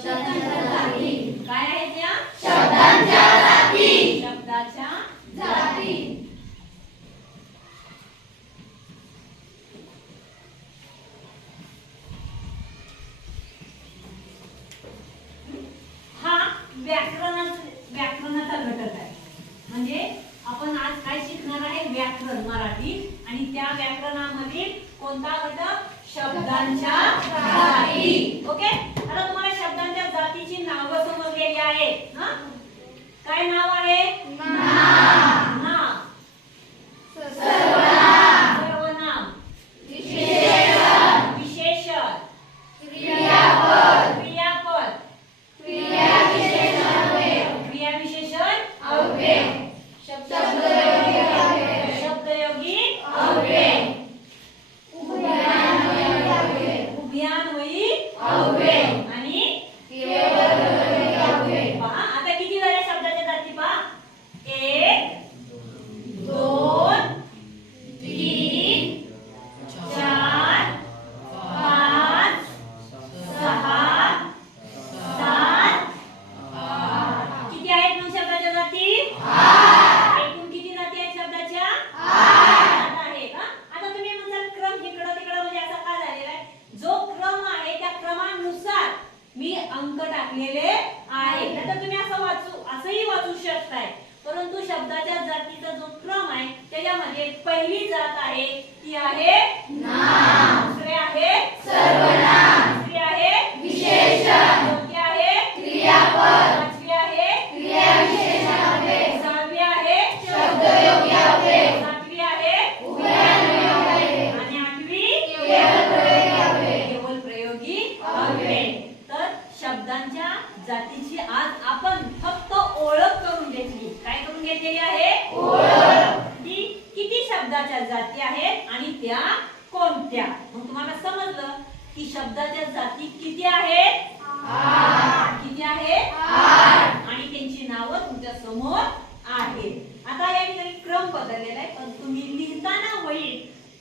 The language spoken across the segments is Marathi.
काय आहेत त्या शब्दांच्या जाती. आहे. म्हणजे आपण आज काय शिकणार आहे? व्याकरण मराठी. आणि त्या व्याकरणामधील कोणता घटक? शब्दांच्या ओके? आता तुम्हाला जातीची नावं समजलेली आहेत काय नाव आहे? त्याच्यामध्ये पहिली जात आहे ती आहे दुसरी शब्दाच्या जाती आहेत आणि त्या कोणत्या? मग तुम्हाला समजलं की शब्दाच्या जाती किती आहेत? किती आहेत? आणि त्यांची नावं तुमच्यासमोर आहेत. आता या ठिकाणी क्रम बदललेला आहे पण तुम्ही लिहिताना वही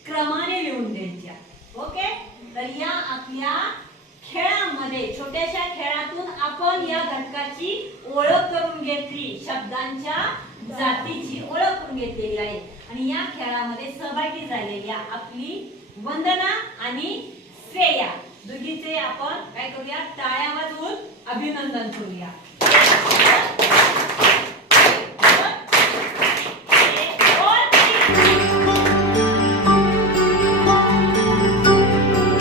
क्रमाने लिहून द्यायच्या. ओके? तर या आपल्या खेळामध्ये छोट्याशा खेळातून आपण या घटकाची ओळख करून घेतली शब्दांच्या जातीची ओळख करून घेतलेली आहे. आणि या खेळामध्ये सहभागी झालेल्या आपली वंदना आणि श्रेया. दोघीचे आपण काय करूया? टाळ्या वाजवून अभिनंदन करूया.